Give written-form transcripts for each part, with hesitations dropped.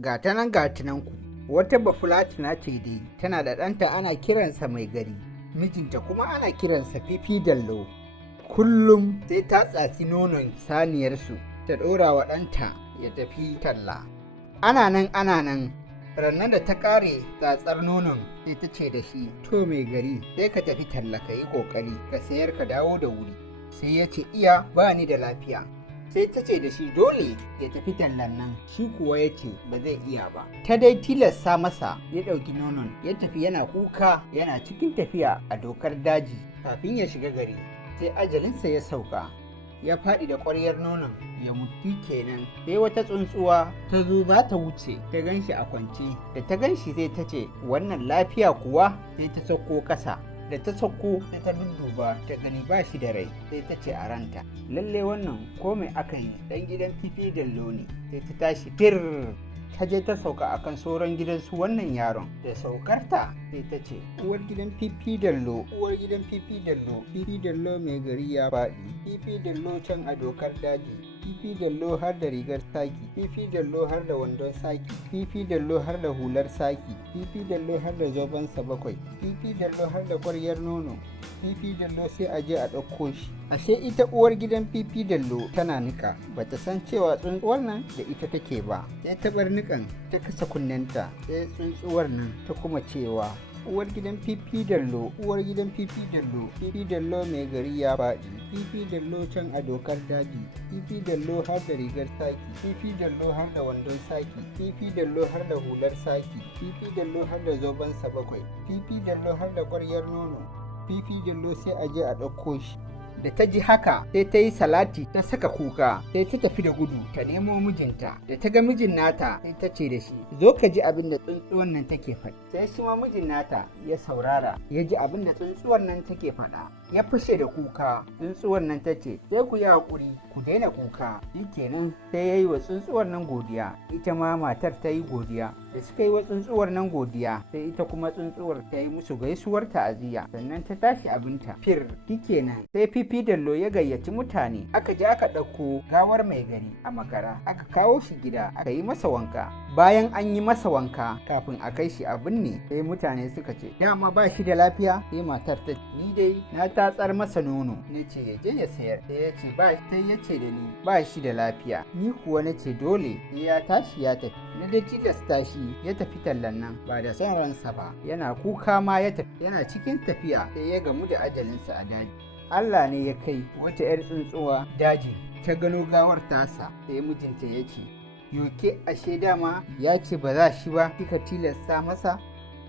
Ga ta nan ku, wata bafulatina ce dai, tana da ɗanta ana kiransa mai gari, mijinta kuma ana kiransa Fifi Dallo. Kullum sai ta tsatsi nonon saniyarsu ta ɗora wa ɗanta ya tafi talla. Ana nan, rannan da ta ƙare tsatsar nonon sai ta ce da shi, to mai gari sai ka tafi talla ka yi ƙoƙari ka sayar ka dawo da wuri. Sai ya ce iya ba ni da lafiya. Sai ta ce da shi dole ya tafi tallan nan, shi kuwa ya ce ba zai iya ba. Ta dai tilasta masa ya ɗauki nonon ya tafi yana kuka, yana cikin tafiya a dokar daji. Kafin ya shiga gari sai ajalinsa ya sauka, ya faɗi da ƙwaryar nonon ya mutu kenan. Sai wata tsuntsuwa ta zo za ta wuce, ta gan shi a kwance, da ta gan shi sai ta ce wannan lafiya kuwa. Sai ta sauko ƙasa, da ta sauko sai ta dudduba ta gani ba shi da rai. Sai ta ce a ranta, lalle wannan ko mai aka yi dan gidan Fifi Dallo ne. Sai ta tashi fir, ta je ta sauka akan sauran gidansu wannan yaron. Da saukarta sai ta ce uwar gidan Fifi Dallo, uwar gidan Fifi Dallo, Fifi Dallo mai gari ya faɗi, Fifi Dallo can a dokar daji, Fifi Dallo har da rigar saki, Fifi Dallo har da wandon saki, Fifi Dallo har da hular saki, Fifi Dallo har da zobensa 7, Fifi Dallo har da ƙwaryar nono, Fifi Dallo sai a je a ɗauko shi. Ashe ita uwar gidan Fifi Dallo tana nika, bata san cewa tsuntsuwar nan da ita take ba. Sai ta bar nikan ta kasa kunnenta, sai tsuntsuwar nan ta kuma cewa uwar gidan Fifi Dallo, uwar gidan Fifi Dallo, Fifi Dallo mai gari ya faɗi, Fifi Dallo can a dokar daji, Fifi Dallo har da rigar saki, Fifi Dallo har da wandon saki, Fifi Dallo har da hular saki, Fifi Dallo har da zobensa 7, Fifi Dallo har da ƙwaryar nono, Fifi Dallo sai a je a ɗauko shi. Da ta ji haka sai ta yi salati ta saka kuka, sai ta tafi da gudu ta nemo mijinta. Da ta ga mijin nata sai ta ce da shi zo ka ji abin da tsuntsuwar nan take faɗi. Sai shi ma mijin nata ya saurara ya ji abin da tsuntsuwar nan take faɗa, ya fashe da kuka. Tsuntsuwar nan ta ce sai ku yi haƙuri ku daina kuka. Shikenan sai ya yi wa tsuntsuwar nan godiya, ita ma matar ta yi godiya. Da suka yi wa tsuntsuwar nan godiya sai ita kuma tsuntsuwar ta yi musu gaisuwar ta'aziyya, sannan ta tashi abinta fir. Shikenan sai Fifi Dallo ya gayyaci mutane, aka je aka ɗauko gawar mai gari a makara, aka kawo shi gida aka yi masa wanka. Bayan an yi masa wanka kafin a kai shi a binne, sai mutane suka ce dama ba shi da lafiya. Sai matar ta ni dai na tatsar masa nono na ce ya je ya sayar. Sai ya ce ba, sai ya ce da ni ba shi da lafiya, ni kuwa na ce dole sai ya tashi ya tafi. Na da tilasta shi ya tafi tallan nan ba da son ransa ba, yana kuka ma ya tafi. Yana cikin tafiya sai ya gamu da ajalinsa a daji. Allah ne ya kai wata 'yar tsuntsuwa daji ta gano gawar tasa. Sai mijinta ya ce yoke ashe dama ya ce ba za shi ba, kika tilasta masa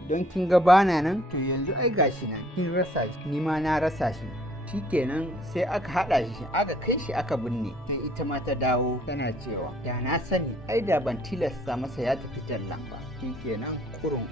don kin ga bana nan, to yanzu ai gashi nan kin rasa shi, ni ma na rasa shi. Shikenan sai aka haɗa shi aka kai shi aka binne. Sai ita ma ta dawo tana cewa da na sani ai da ban tilasta masa ya tafi tallan ba. Shikenan kurun